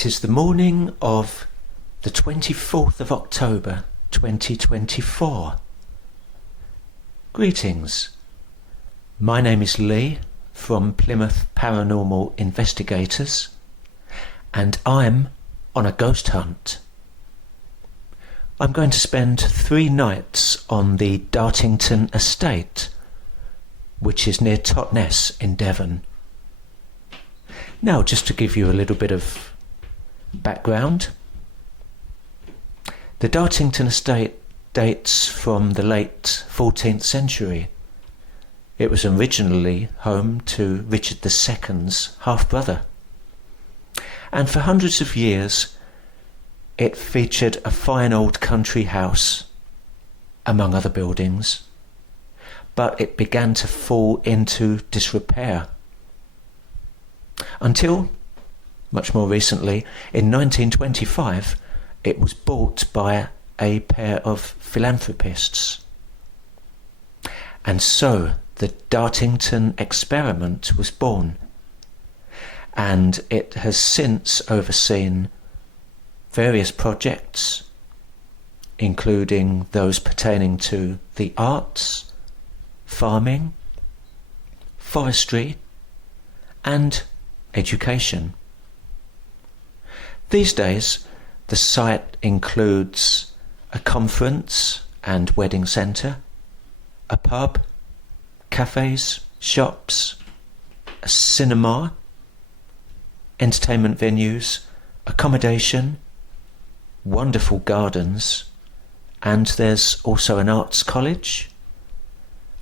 It is the morning of the 24th of October 2024. Greetings. My name is Lee from Plymouth Paranormal Investigators, and I'm on a ghost hunt. I'm going to spend 3 nights on the Dartington estate, which is near Totnes in Devon. Now, just to give you a little bit of background, the Dartington estate dates from the late 14th century. It was originally home to Richard II's half-brother, and for hundreds of years it featured a fine old country house among other buildings, but it began to fall into disrepair until, much more recently, in 1925, it was bought by a pair of philanthropists. And so the Dartington experiment was born, and it has since overseen various projects, including those pertaining to the arts, farming, forestry, and education. These days, the site includes a conference and wedding centre, a pub, cafes, shops, a cinema, entertainment venues, accommodation, wonderful gardens, and there's also an arts college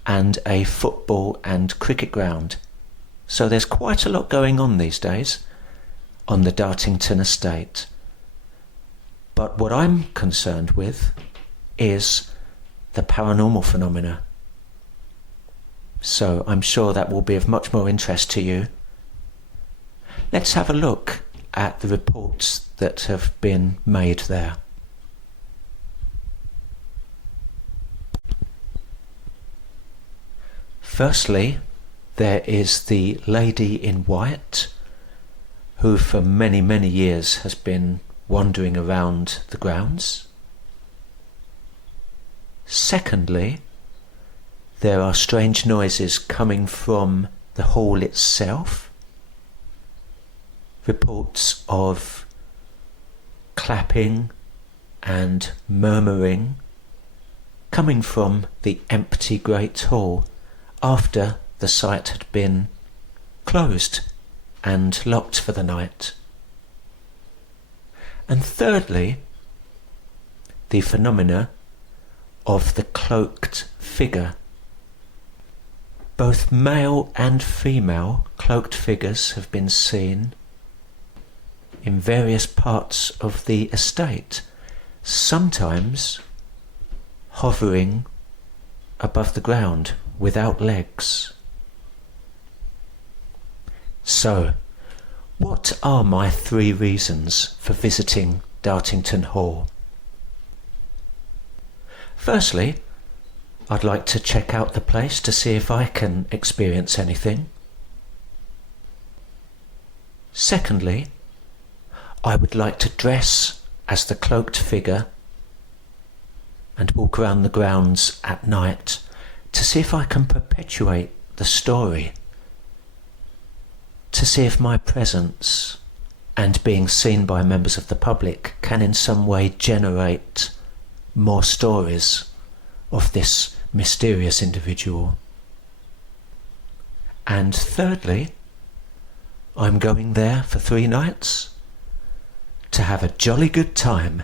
and a football and cricket ground. So there's quite a lot going on these days on the Dartington estate. But what I'm concerned with is the paranormal phenomena. So I'm sure that will be of much more interest to you. Let's have a look at the reports that have been made there. Firstly, there is the lady in white, who for many, many years has been wandering around the grounds. Secondly, there are strange noises coming from the hall itself. Reports of clapping and murmuring coming from the empty Great Hall after the site had been closed and locked for the night. And thirdly, the phenomena of the cloaked figure. Both male and female cloaked figures have been seen in various parts of the estate, sometimes hovering above the ground without legs. So, what are my 3 reasons for visiting Dartington Hall? Firstly, I'd like to check out the place to see if I can experience anything. Secondly, I would like to dress as the cloaked figure and walk around the grounds at night to see if I can perpetuate the story, to see if my presence and being seen by members of the public can in some way generate more stories of this mysterious individual. And thirdly, I'm going there for 3 nights to have a jolly good time.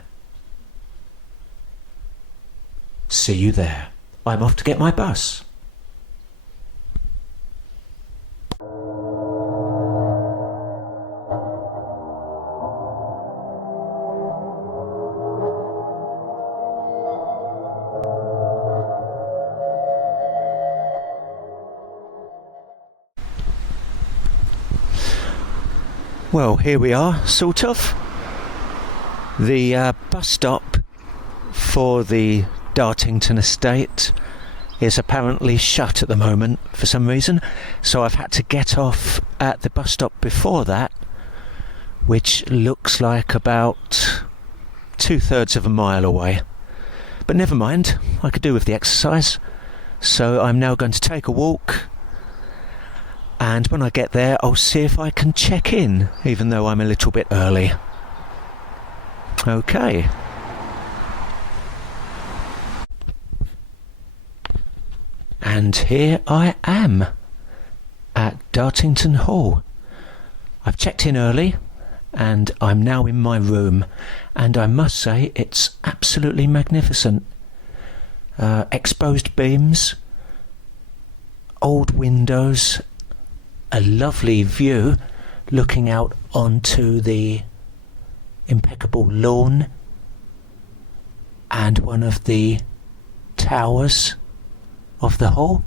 See you there. I'm off to get my bus. Well, here we are, sort of. The bus stop for the Dartington estate is apparently shut at the moment for some reason, so I've had to get off at the bus stop before that, which looks like about 2/3 of a mile away. But never mind, I could do with the exercise. So I'm now going to take a walk, and when I get there I'll see if I can check in, even though I'm a little bit early. Okay. And here I am at Dartington Hall. I've checked in early and I'm now in my room, and I must say it's absolutely magnificent. Exposed beams, old windows, a lovely view looking out onto the impeccable lawn and one of the towers of the hall.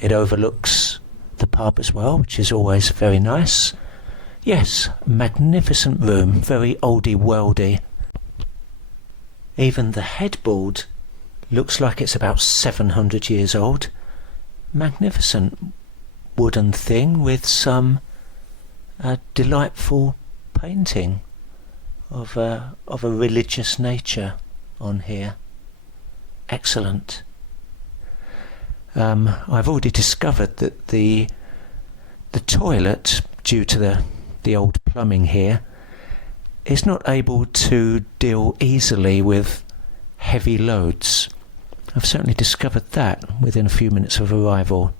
It overlooks the pub as well, which is always very nice. Yes, magnificent room, very oldie worldy. Even the headboard looks like it's about 700 years old. Magnificent wooden thing with some delightful painting of a religious nature on here. Excellent. I've already discovered that the toilet, due to the old plumbing here, is not able to deal easily with heavy loads. I've certainly discovered that within a few minutes of arrival.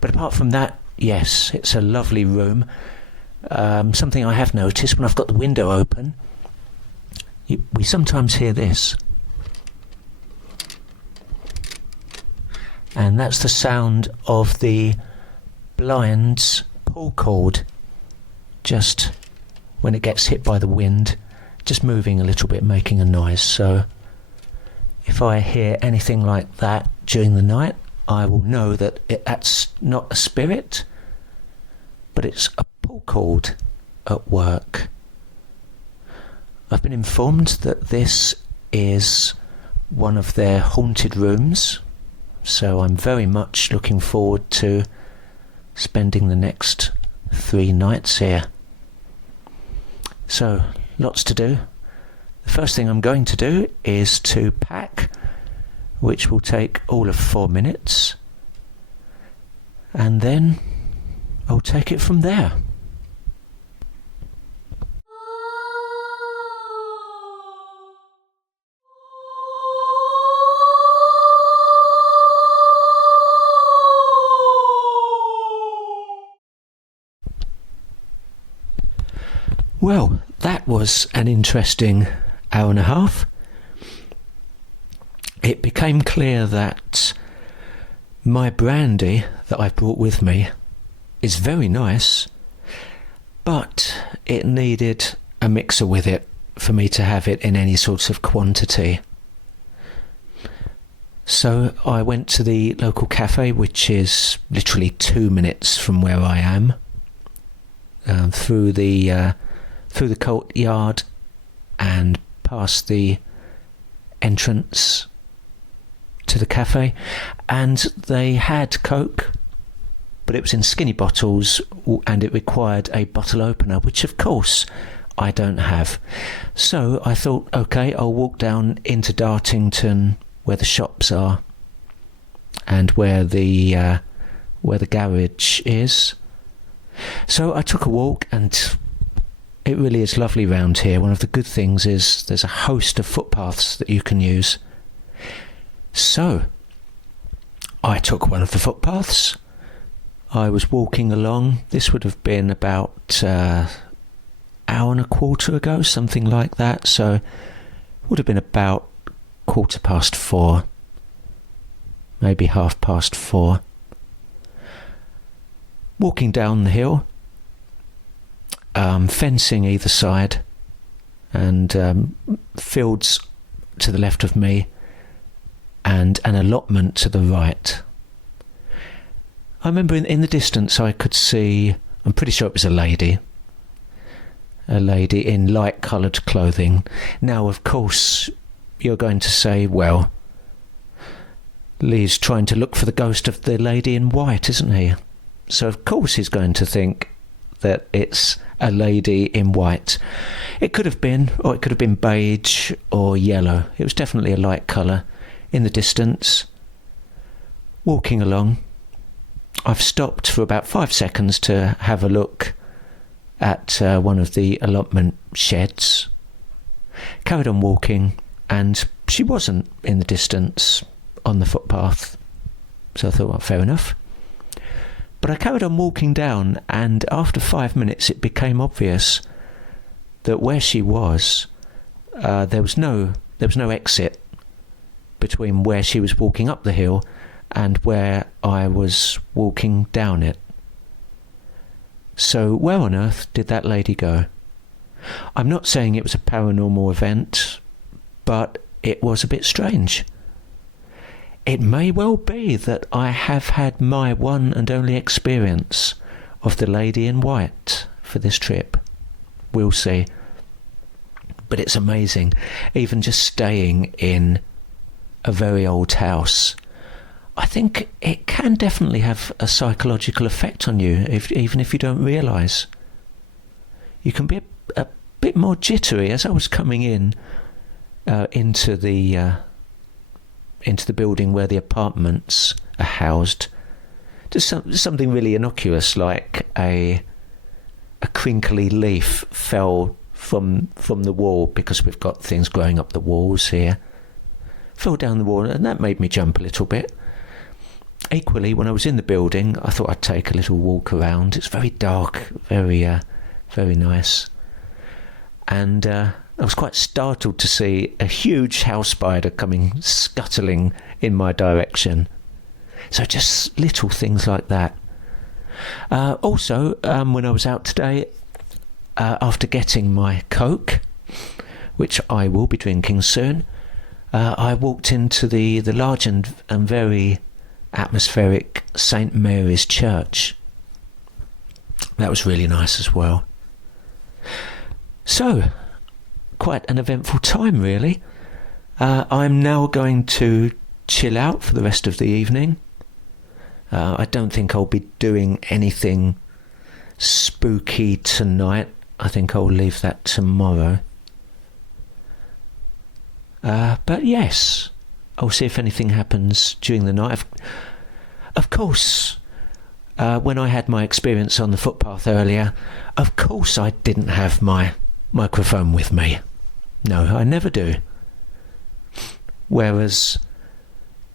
But apart from that, yes, it's a lovely room. Something I have noticed when I've got the window open, we sometimes hear this. And that's the sound of the blind's pull cord, just when it gets hit by the wind, just moving a little bit, making a noise. So if I hear anything like that during the night, I will know that that's not a spirit, but it's a pull cord at work. I've been informed that this is one of their haunted rooms, so I'm very much looking forward to spending the next 3 nights here. So, lots to do. The first thing I'm going to do is to pack, which will take all of 4 minutes, and then I'll take it from there. Well, that was an interesting hour and a half. It became clear that my brandy that I've brought with me is very nice, but it needed a mixer with it for me to have it in any sort of quantity. So I went to the local cafe, which is literally 2 minutes from where I am, through the courtyard and past the entrance to the cafe, and they had Coke, but it was in skinny bottles and it required a bottle opener, which of course I don't have. So I thought, okay, I'll walk down into Dartington where the shops are and where the garage is. So I took a walk, and it really is lovely round here. One of the good things is there's a host of footpaths that you can use. So I took one of the footpaths. I was walking along. This would have been about hour and a quarter ago, something like that. So it would have been about 4:15, maybe 4:30. Walking down the hill, fencing either side, and fields to the left of me, and an allotment to the right. I remember in the distance I could see, I'm pretty sure it was a lady in light coloured clothing. Now, of course, you're going to say, well, Lee's trying to look for the ghost of the lady in white, isn't he? So of course he's going to think that it's a lady in white. It could have been, or it could have been beige or yellow. It was definitely a light colour. In the distance, walking along, I've stopped for about 5 seconds to have a look at one of the allotment sheds. Carried on walking, and she wasn't in the distance on the footpath. So I thought, well, fair enough. But I carried on walking down, and after 5 minutes it became obvious that where she was, there was no exit between where she was walking up the hill and where I was walking down it. So where on earth did that lady go? I'm not saying it was a paranormal event, but it was a bit strange. It may well be that I have had my one and only experience of the lady in white for this trip. We'll see. But it's amazing, even just staying in a very old house. I think it can definitely have a psychological effect on you, even if you don't realise. You can be a bit more jittery. As I was coming in into the building where the apartments are housed, just something really innocuous, like a crinkly leaf fell from the wall, because we've got things growing up the walls here. Fell down the wall, and that made me jump a little bit. Equally, when I was in the building, I thought I'd take a little walk around. It's very dark, very nice. And I was quite startled to see a huge house spider coming scuttling in my direction. So just little things like that. Also, when I was out today, after getting my Coke, which I will be drinking soon, I walked into the large and very atmospheric St. Mary's Church. That was really nice as well. So, quite an eventful time, really. I'm now going to chill out for the rest of the evening. I don't think I'll be doing anything spooky tonight. I think I'll leave that tomorrow. But yes, I'll see if anything happens during the night. Of course, when I had my experience on the footpath earlier, of course I didn't have my microphone with me. No, I never do. Whereas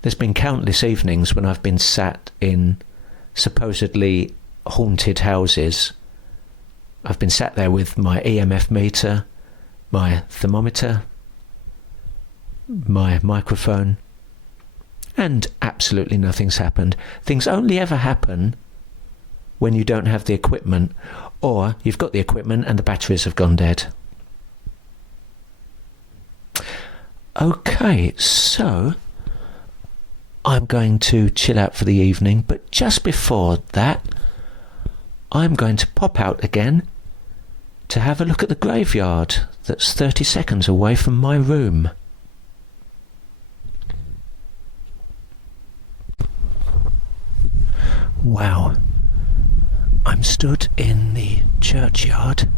there's been countless evenings when I've been sat in supposedly haunted houses. I've been sat there with my EMF meter, my thermometer, my microphone, and absolutely nothing's happened. Things only ever happen when you don't have the equipment, or you've got the equipment and the batteries have gone dead. Okay, so I'm going to chill out for the evening, but just before that, I'm going to pop out again to have a look at the graveyard that's 30 seconds away from my room. Wow, I'm stood in the churchyard,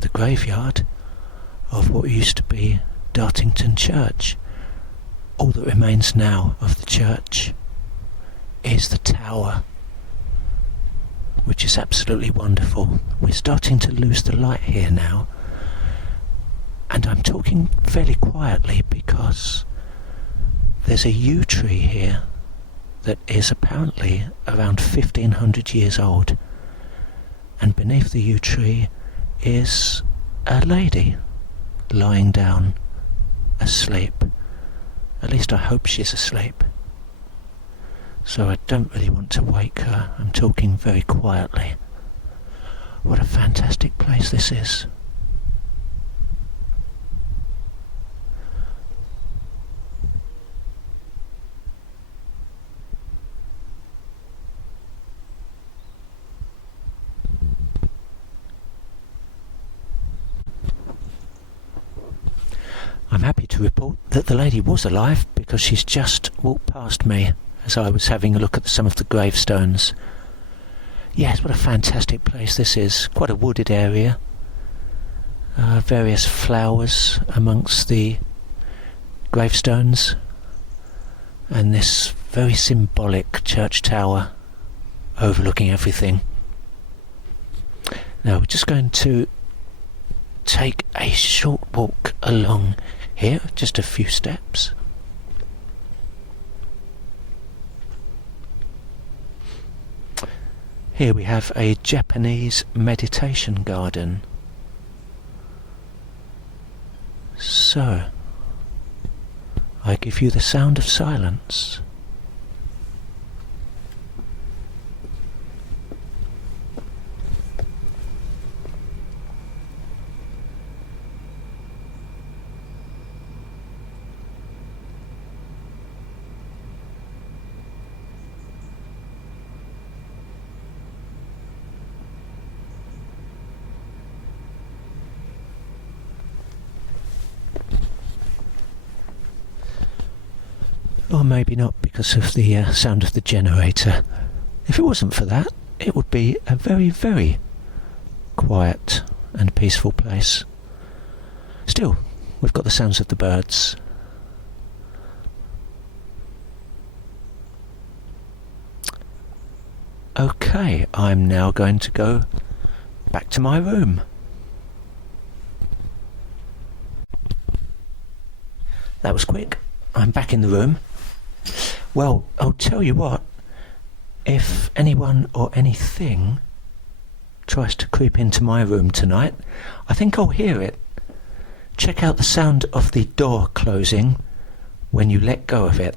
the graveyard of what used to be Dartington Church. All that remains now of the church is the tower, which is absolutely wonderful. We're starting to lose the light here now, and I'm talking fairly quietly because there's a yew tree here that is apparently around 1500 years old, and beneath the yew tree is a lady lying down asleep. At least I hope she's asleep. So I don't really want to wake her. I'm talking very quietly. What a fantastic place this is. I'm happy to report that the lady was alive, because she's just walked past me as I was having a look at some of the gravestones. Yes, what a fantastic place this is. Quite a wooded area. Various flowers amongst the gravestones. And this very symbolic church tower overlooking everything. Now we're just going to take a short walk along here, just a few steps. Here we have a Japanese meditation garden. So, I give you the sound of silence. Or maybe not, because of the sound of the generator. If it wasn't for that, it would be a very, very quiet and peaceful place. Still, we've got the sounds of the birds. Okay, I'm now going to go back to my room. That was quick. I'm back in the room. Well, I'll tell you what, if anyone or anything tries to creep into my room tonight, I think I'll hear it. Check out the sound of the door closing when you let go of it.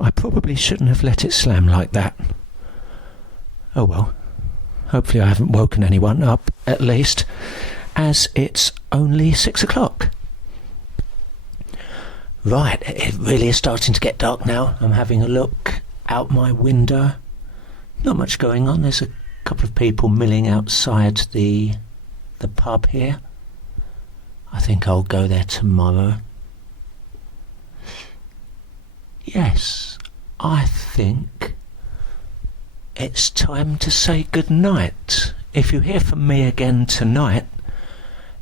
I probably shouldn't have let it slam like that. Oh well, hopefully I haven't woken anyone up, at least, as it's only 6 o'clock. Right, it really is starting to get dark now. I'm having a look out my window. Not much going on. There's a couple of people milling outside the pub here. I think I'll go there tomorrow. Yes, I think it's time to say goodnight. If you hear from me again tonight,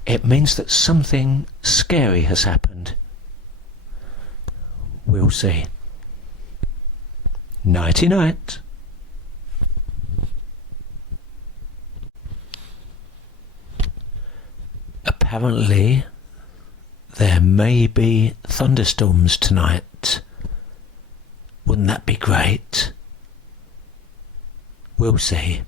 it means that something scary has happened. We'll see. Nighty night. Apparently, there may be thunderstorms tonight. Wouldn't that be great? We'll see.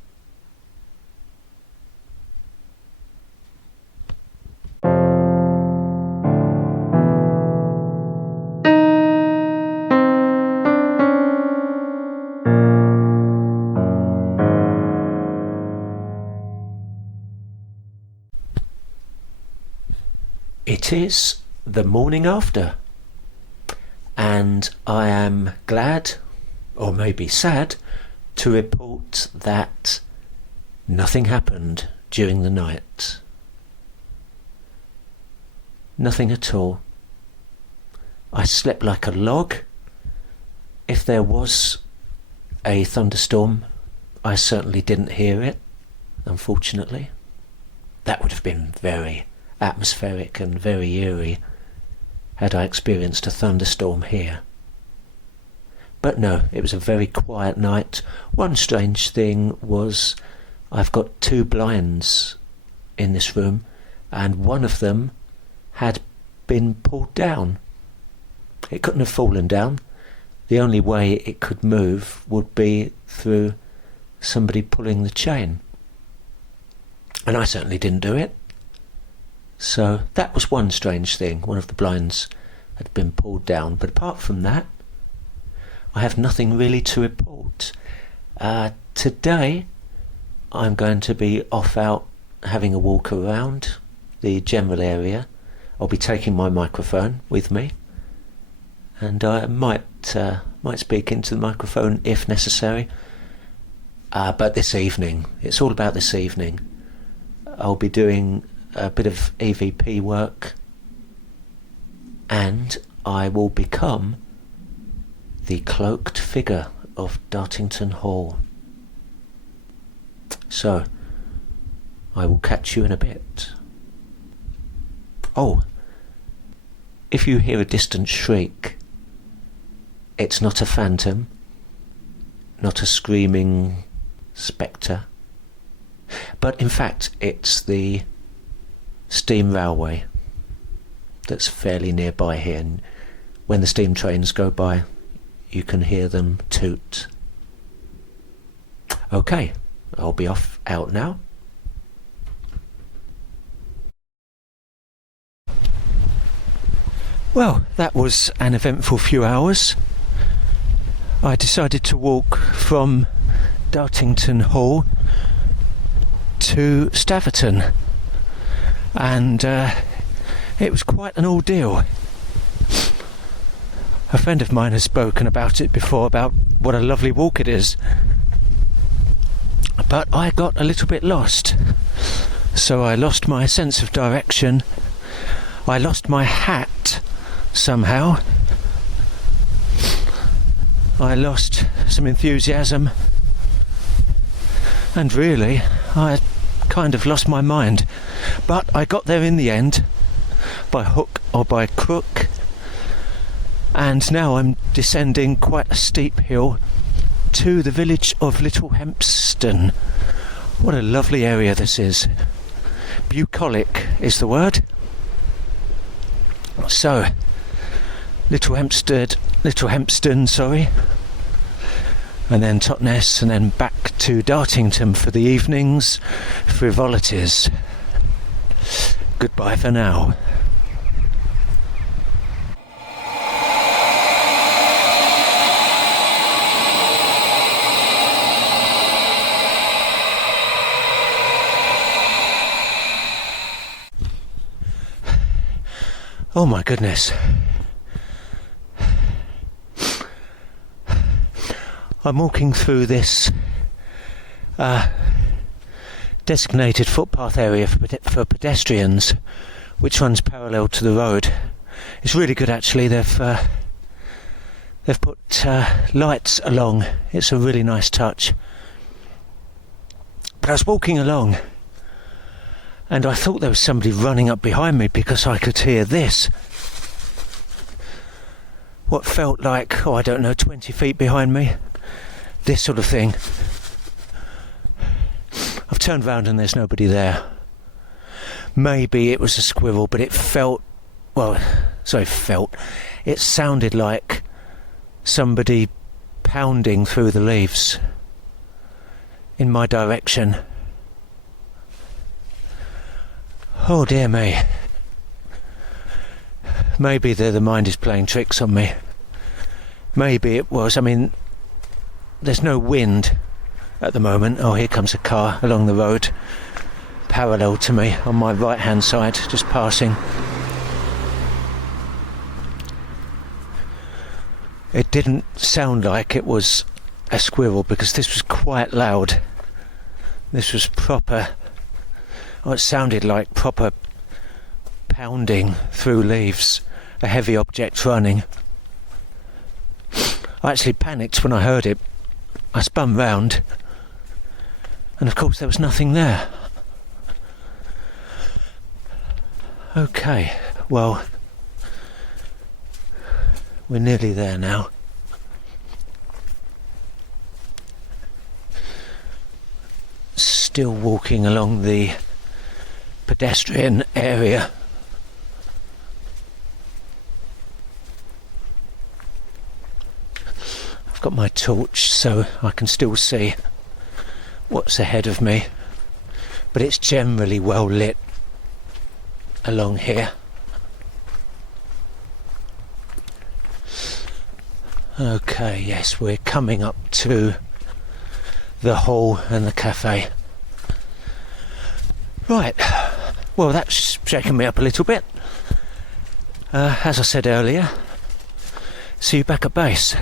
It is the morning after, and I am glad, or maybe sad, to report that nothing happened during the night. Nothing at all. I slept like a log. If there was a thunderstorm, I certainly didn't hear it, unfortunately. That would have been very atmospheric and very eerie had I experienced a thunderstorm here. But no, it was a very quiet night. One strange thing was I've got 2 blinds in this room, and one of them had been pulled down. It couldn't have fallen down. The only way it could move would be through somebody pulling the chain. And I certainly didn't do it. So that was one strange thing. One of the blinds had been pulled down. But apart from that, I have nothing really to report. Today, I'm going to be off out having a walk around the general area. I'll be taking my microphone with me, and I might speak into the microphone if necessary. But this evening, it's all about this evening. I'll be doing a bit of EVP work, and I will become the cloaked figure of Dartington Hall. So, I will catch you in a bit. Oh, if you hear a distant shriek, it's not a phantom, not a screaming spectre, but in fact it's the steam railway that's fairly nearby here, and when the steam trains go by you can hear them toot. Okay, I'll be out now. Well, that was an eventful few hours. I decided to walk from Dartington Hall to Staverton, and it was quite an ordeal. A friend of mine has spoken about it before, about what a lovely walk it is, but I got a little bit lost. So I lost my sense of direction, I lost my hat somehow, I lost some enthusiasm, and really I kind of lost my mind. But I got there in the end, by hook or by crook, and now I'm descending quite a steep hill to the village of Little Hempston. What a lovely area this is. Bucolic is the word. So, Little Hempston, sorry, and then Totnes, and then back to Dartington for the evening's frivolities. Goodbye for now. Oh my goodness. I'm walking through this designated footpath area for pedestrians, which runs parallel to the road. It's really good actually. They've put lights along. It's a really nice touch. But I was walking along, and I thought there was somebody running up behind me, because I could hear this. What felt like, 20 feet behind me. This sort of thing. I've turned round and there's nobody there. Maybe it was a squirrel, but it sounded like somebody pounding through the leaves in my direction. Oh dear me. Maybe the mind is playing tricks on me. Maybe it was. There's no wind at the moment. Oh, here comes a car along the road, parallel to me, on my right hand side, just passing. It didn't sound like it was a squirrel, because this was quite loud. This was proper. It sounded like proper pounding through leaves, a heavy object running. I actually panicked when I heard it. I spun round, and of course there was nothing there. Okay, well, we're nearly there now. Still walking along the pedestrian area. I've got my torch so I can still see what's ahead of me, but it's generally well lit along here. Okay, yes, we're coming up to the hall and the cafe. Right, well, that's shaken me up a little bit. As I said earlier, see you back at base.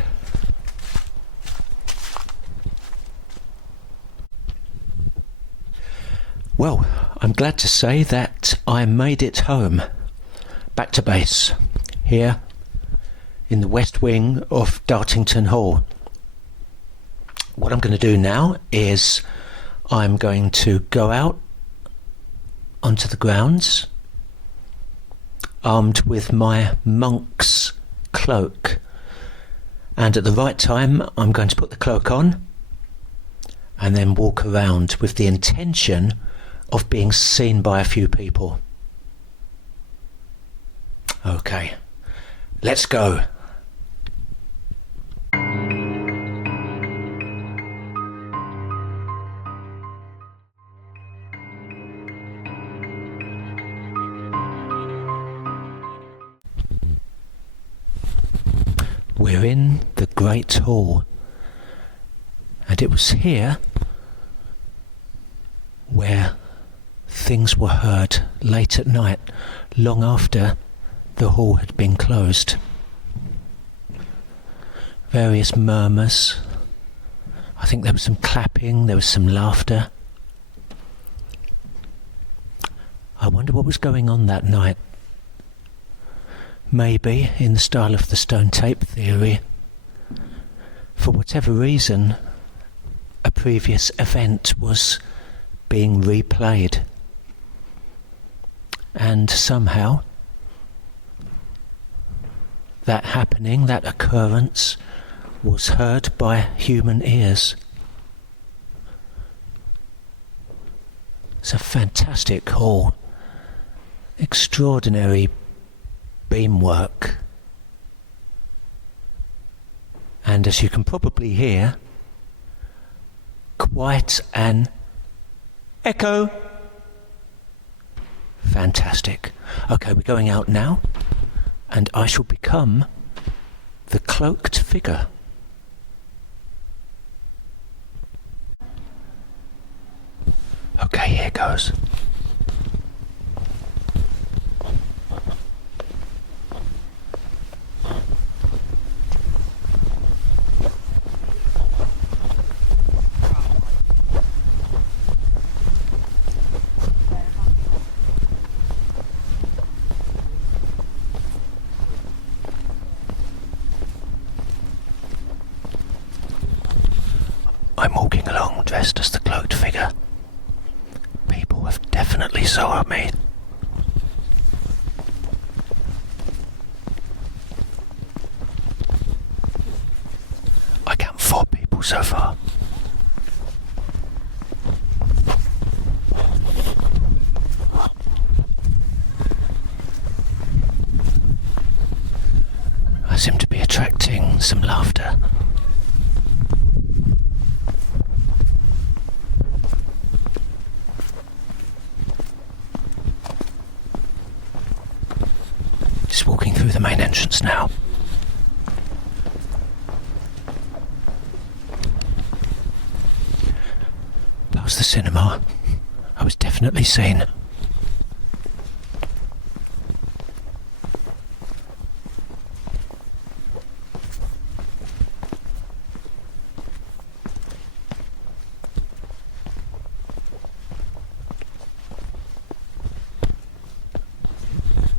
Well, I'm glad to say that I made it home, back to base, here in the west wing of Dartington Hall. What I'm going to do now is I'm going to go out onto the grounds, armed with my monk's cloak, and at the right time I'm going to put the cloak on and then walk around with the intention of being seen by a few people. Okay, let's go. We're in the Great Hall, and it was here where things were heard late at night, long after the hall had been closed. Various murmurs. I think there was some clapping, there was some laughter. I wonder what was going on that night. Maybe, in the style of the stone tape theory, for whatever reason, a previous event was being replayed. And somehow, that happening, that occurrence, was heard by human ears. It's a fantastic hall. Extraordinary beamwork. And as you can probably hear, quite an echo. Fantastic. Okay, we're going out now, and I shall become the cloaked figure. Okay, here goes. I'm walking along dressed as the cloaked figure. People have definitely saw me. I count 4 people so far. I seem to be attracting some laughter. Just walking through the main entrance now. Past the cinema, I was definitely seen.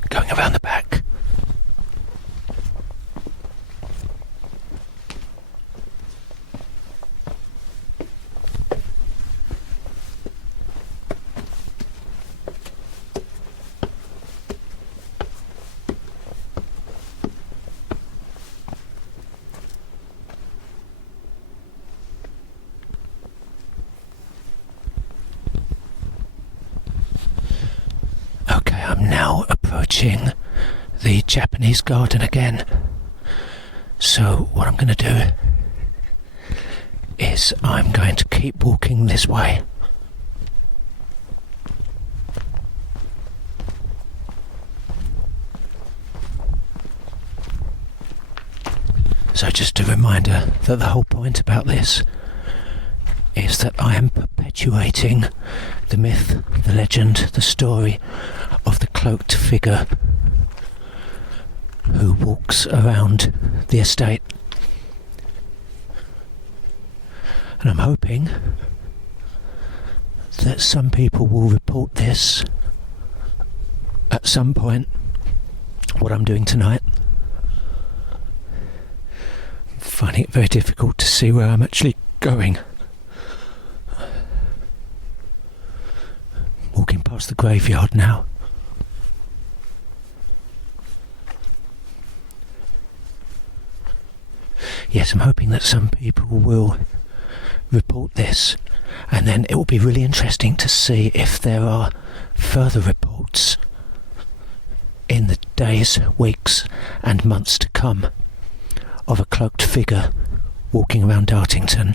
Going around the back. I'm now approaching the Japanese garden again. So what I'm going to do is I'm going to keep walking this way. So just a reminder that the whole point about this is that I am perpetuating the myth, the legend, the story of the cloaked figure who walks around the estate. And I'm hoping that some people will report this at some point, what I'm doing tonight. I'm finding it very difficult to see where I'm actually going. Walking past the graveyard now. Yes, I'm hoping that some people will report this, and then it will be really interesting to see if there are further reports in the days, weeks and months to come of a cloaked figure walking around Dartington.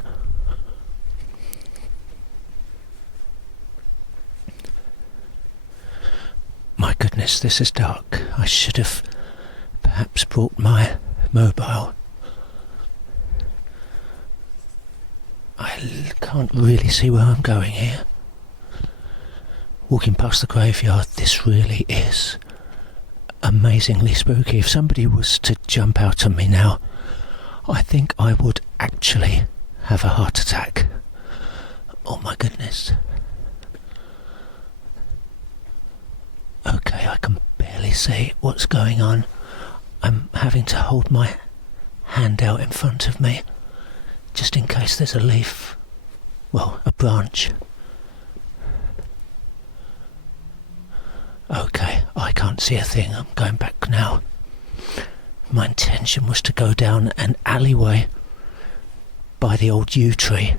My goodness, this is dark. I should have perhaps brought my mobile. I can't really see where I'm going here. Walking past the graveyard, this really is amazingly spooky. If somebody was to jump out on me now, I think I would actually have a heart attack. Oh my goodness. Okay, I can barely see what's going on. I'm having to hold my hand out in front of me, just in case there's a leaf, well, a branch. Okay, I can't see a thing. I'm going back now. My intention was to go down an alleyway by the old yew tree,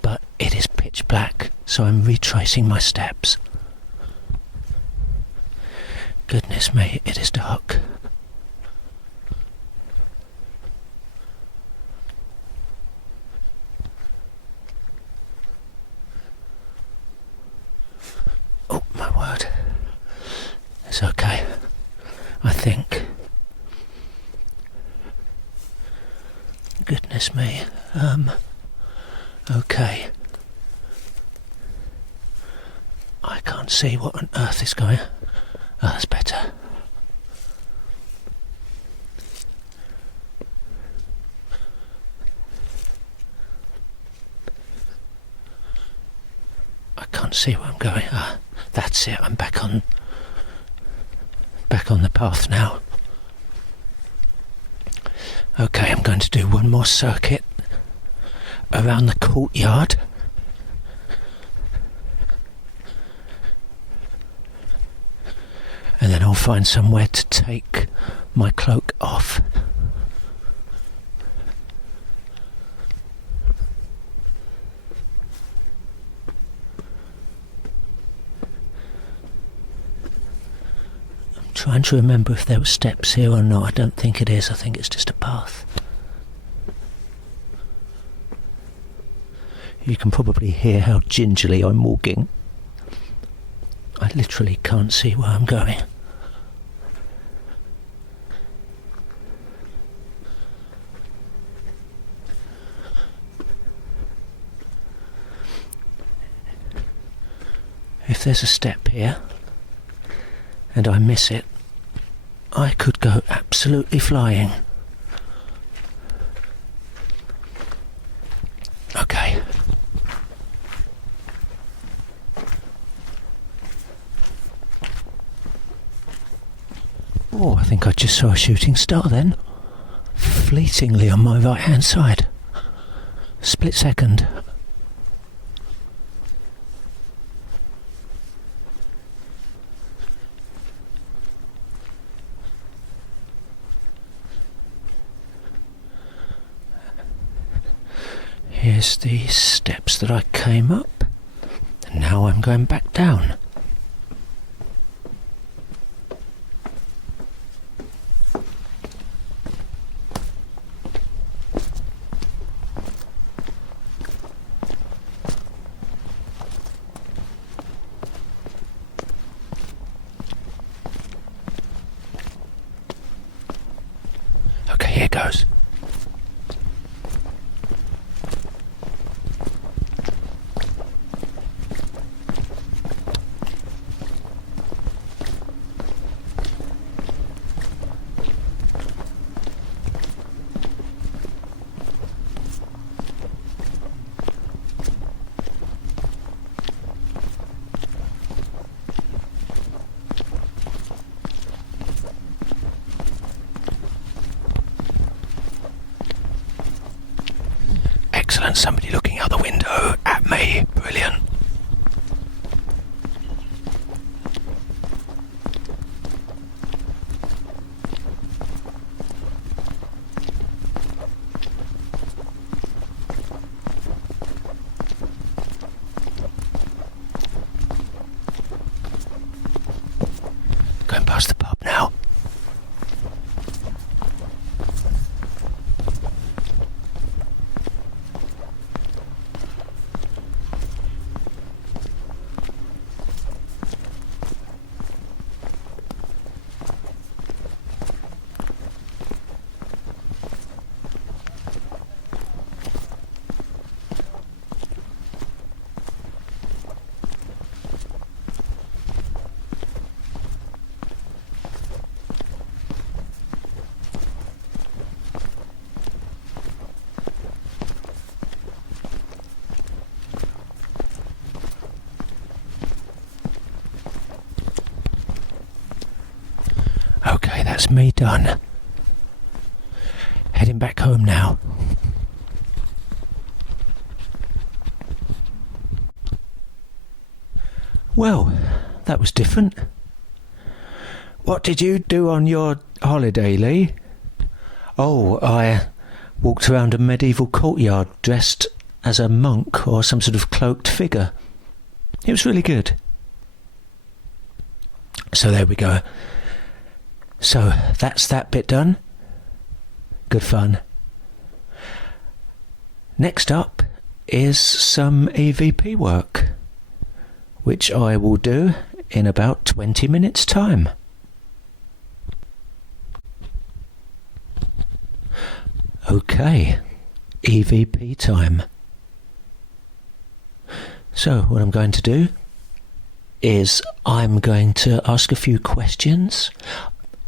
but it is pitch black, so I'm retracing my steps. Goodness me, it is dark. Oh my word. It's okay, I think. Goodness me. Okay. I can't see what on earth is going on. Oh, that's better. I can't see where I'm going. Ah, that's it. I'm back on the path now. Okay, I'm going to do one more circuit around the courtyard. And then I'll find somewhere to take my cloak off. I'm trying to remember if there were steps here or not. I don't think it is. I think it's just a path. You can probably hear how gingerly I'm walking. I literally can't see where I'm going. If there's a step here and I miss it, I could go absolutely flying. Okay. Oh, I think I just saw a shooting star then. Fleetingly on my right hand side. Split second. Here's the steps that I came up, and now I'm going back down. Okay, here goes. Excellent. Somebody looking out the window at me. Brilliant. Going past the pub now. Okay, that's me done. Heading back home now. Well, that was different. What did you do on your holiday, Lee? Oh, I walked around a medieval courtyard dressed as a monk or some sort of cloaked figure. It was really good. So there we go. So that's that bit done. Good fun. Next up is some EVP work, which I will do in about 20 minutes' time. Okay, EVP time. So what I'm going to do is I'm going to ask a few questions.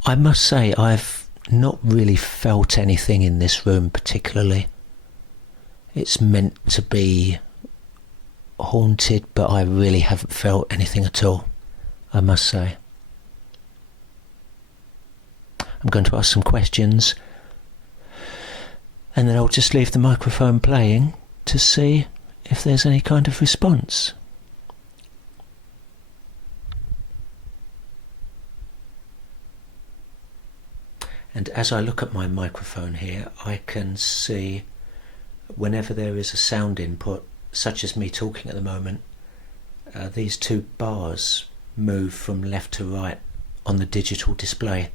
I must say I've not really felt anything in this room particularly. It's meant to be haunted, but I really haven't felt anything at all, I must say. I'm going to ask some questions and then I'll just leave the microphone playing to see if there's any kind of response. And as I look at my microphone here, I can see whenever there is a sound input, such as me talking at the moment, these two bars move from left to right on the digital display,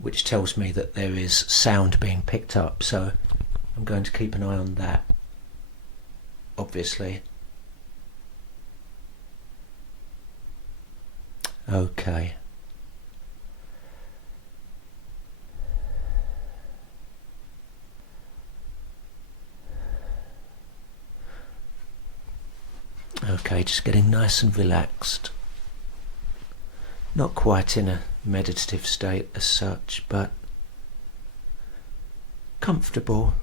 which tells me that there is sound being picked up. So I'm going to keep an eye on that, obviously. Okay. Okay, just getting nice and relaxed. Not quite in a meditative state as such, but comfortable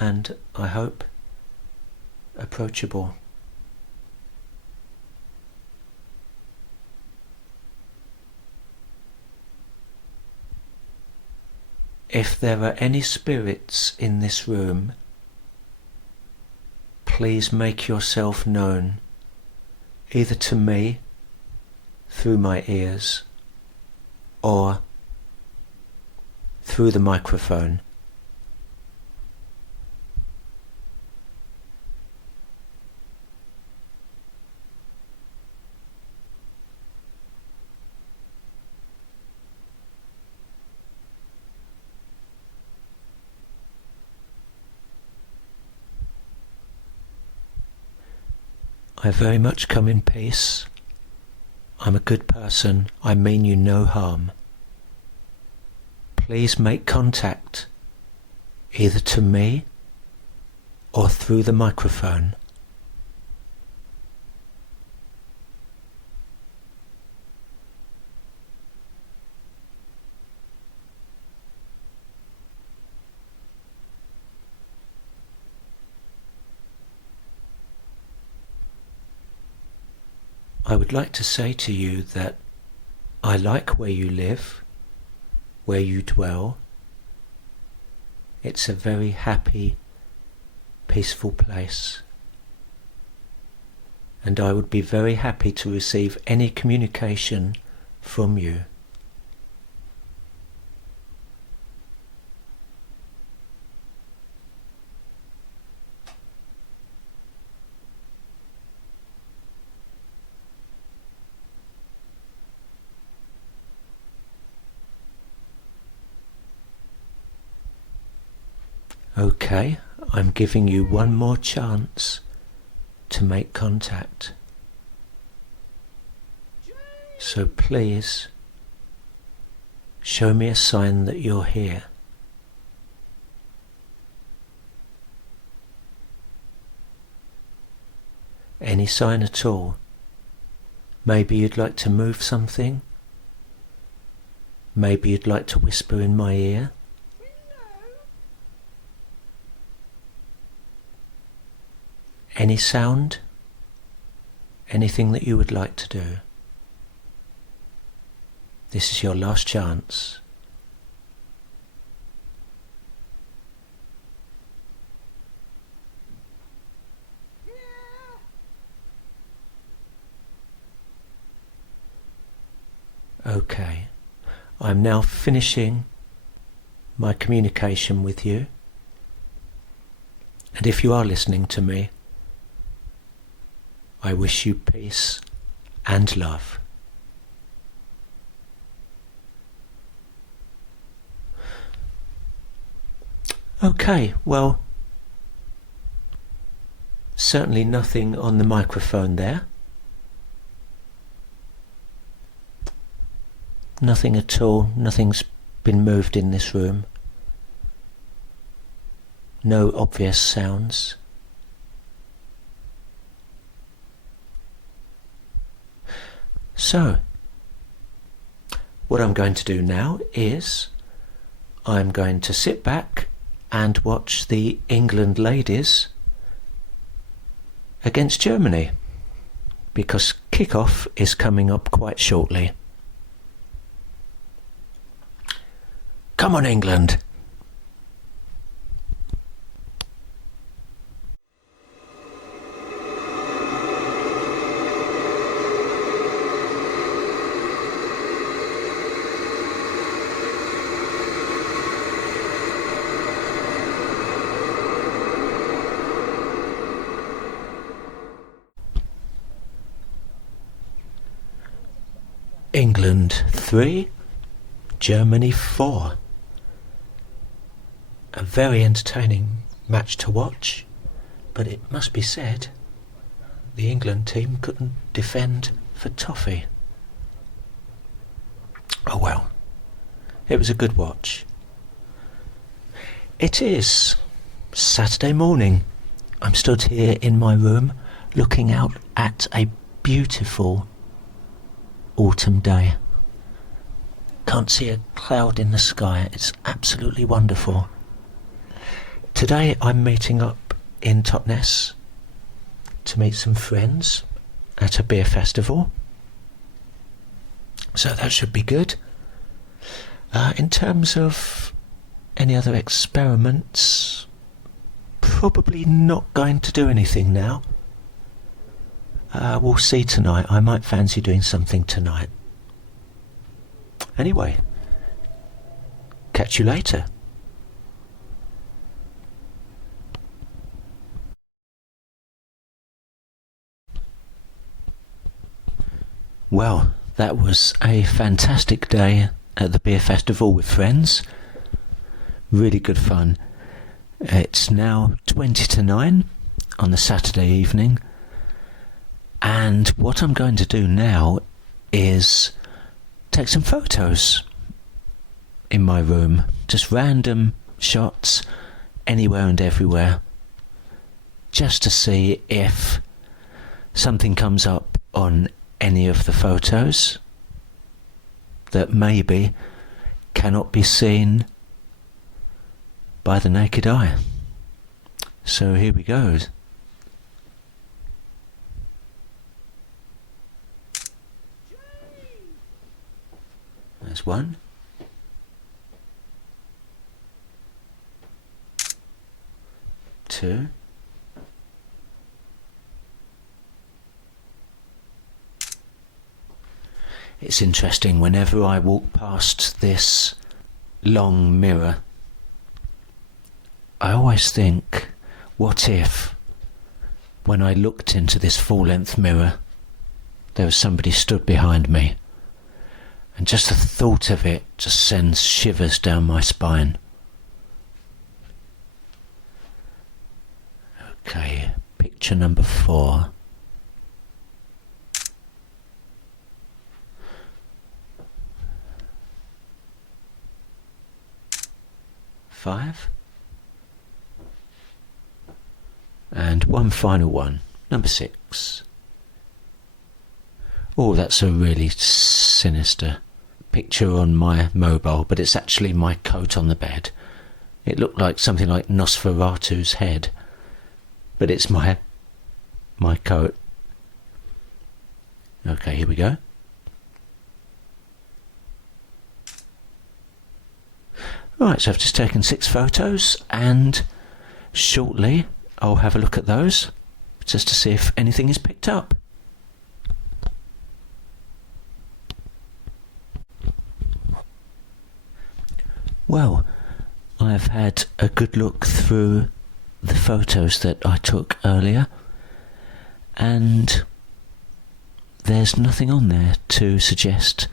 and, I hope, approachable. If there are any spirits in this room, please make yourself known, either to me through my ears or through the microphone. I very much come in peace. I'm a good person. I mean you no harm. Please make contact, either to me or through the microphone. I would like to say to you that I like where you live, where you dwell, It's a very happy, peaceful place. And I would be very happy to receive any communication from you. Okay, I'm giving you one more chance to make contact. So please, show me a sign that you're here. Any sign at all. Maybe you'd like to move something. Maybe you'd like to whisper in my ear. Any sound? Anything that you would like to do? This is your last chance. Okay, I'm now finishing my communication with you. And if you are listening to me, I wish you peace and love. Okay, well, certainly nothing on the microphone there. Nothing at all, nothing's been moved in this room. No obvious sounds. So, what I'm going to do now is I'm going to sit back and watch the England ladies against Germany, because kick-off is coming up quite shortly. Come on, England! England 3, Germany 4. A very entertaining match to watch, but it must be said, the England team couldn't defend for toffee. Oh well, it was a good watch. It is Saturday morning. I'm stood here in my room looking out at a beautiful autumn day. Can't see a cloud in the sky. It's absolutely wonderful. Today I'm meeting up in Totnes to meet some friends at a beer festival, so that should be good. In terms of any other experiments, probably not going to do anything now. We'll see tonight. I might fancy doing something tonight. Anyway, catch you later. Well, that was a fantastic day at the beer festival with friends. Really good fun. It's now 20 to 9 on the Saturday evening, and what I'm going to do now is take some photos in my room, just random shots anywhere and everywhere, just to see if something comes up on any of the photos that maybe cannot be seen by the naked eye. So here we go. There's one. to. It's interesting, whenever I walk past this long mirror, I always think, what if, when I looked into this full-length mirror, there was somebody stood behind me, and just the thought of it just sends shivers down my spine. Okay, picture number 4. Five. And one final one, number 6. Oh, that's a really sinister picture on my mobile, but it's actually my coat on the bed. It looked like something like Nosferatu's head, but it's my coat. Okay, here we go. Right, so I've just taken 6 photos, and shortly I'll have a look at those just to see if anything is picked up. Well, I've had a good look through the photos that I took earlier, and there's nothing on there to suggest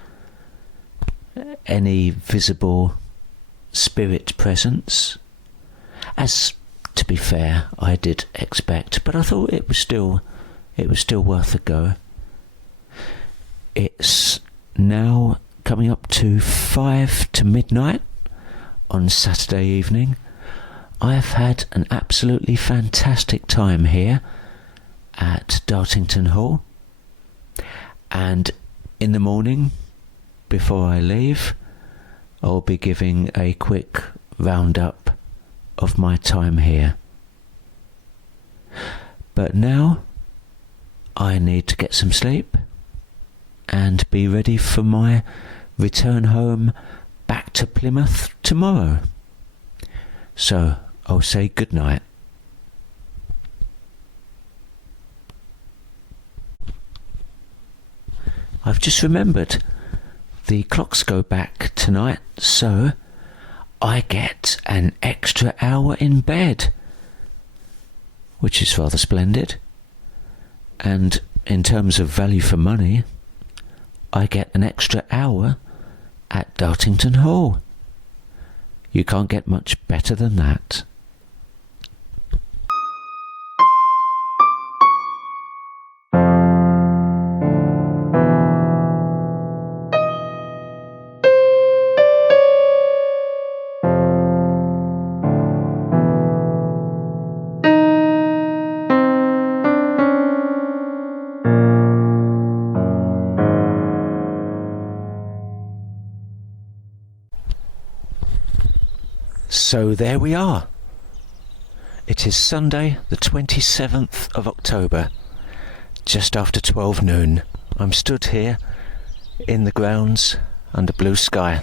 any visible spirit presence, as, to be fair, I did expect, but I thought it was still worth a go. It's now coming up to 5 to midnight on Saturday evening. I've had an absolutely fantastic time here at Dartington Hall, and in the morning, before I leave, I'll be giving a quick roundup of my time here. But now I need to get some sleep and be ready for my return home back to Plymouth tomorrow. So I'll say good night. I've just remembered the clocks go back tonight, so I get an extra hour in bed, which is rather splendid. And in terms of value for money, I get an extra hour at Dartington Hall. You can't get much better than that. So there we are. It is Sunday the 27th of October, just after 12 noon. I'm stood here in the grounds under blue sky.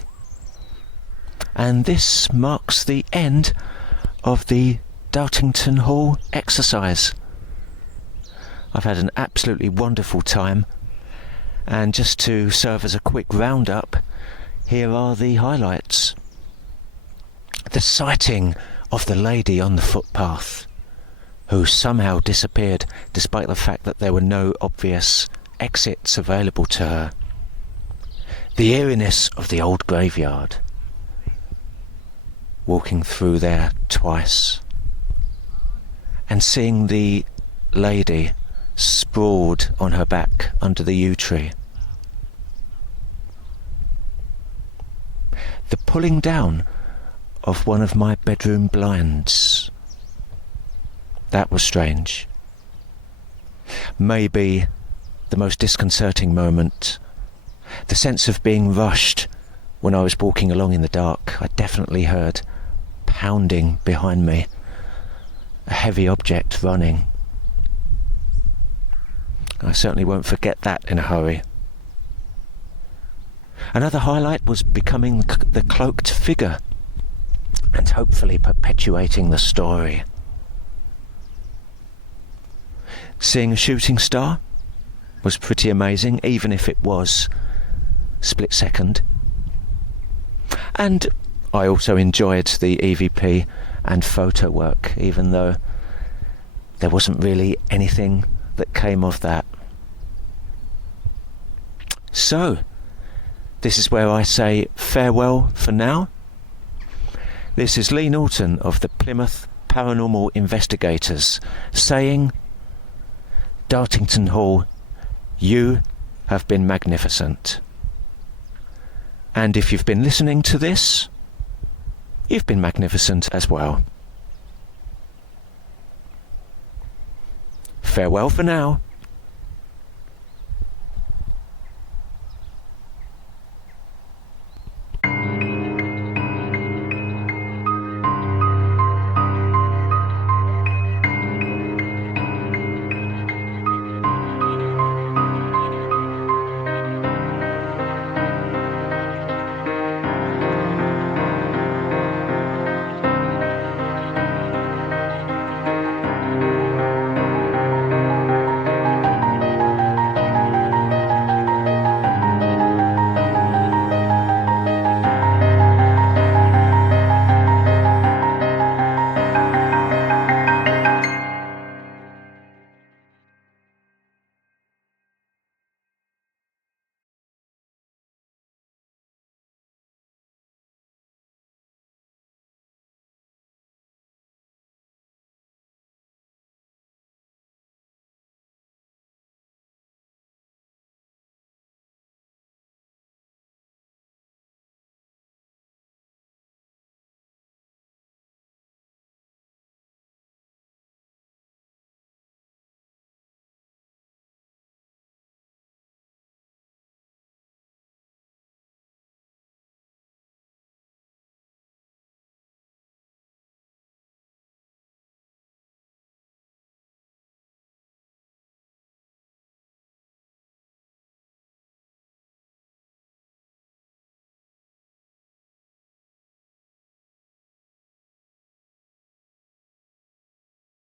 And this marks the end of the Dartington Hall exercise. I've had an absolutely wonderful time, and just to serve as a quick roundup, here are the highlights. The sighting of the lady on the footpath, who somehow disappeared despite the fact that there were no obvious exits available to her. The eeriness of the old graveyard, walking through there twice, and seeing the lady sprawled on her back under the yew tree. The pulling down of one of my bedroom blinds. That was strange. Maybe the most disconcerting moment, the sense of being rushed when I was walking along in the dark. I definitely heard pounding behind me, a heavy object running. I certainly won't forget that in a hurry. Another highlight was becoming the cloaked figure and hopefully perpetuating the story. Seeing a shooting star was pretty amazing, even if it was split second. And I also enjoyed the EVP and photo work, even though there wasn't really anything that came of that. So, this is where I say farewell for now. This is Lee Norton of the Plymouth Paranormal Investigators saying, Dartington Hall, you have been magnificent. And if you've been listening to this, you've been magnificent as well. Farewell for now.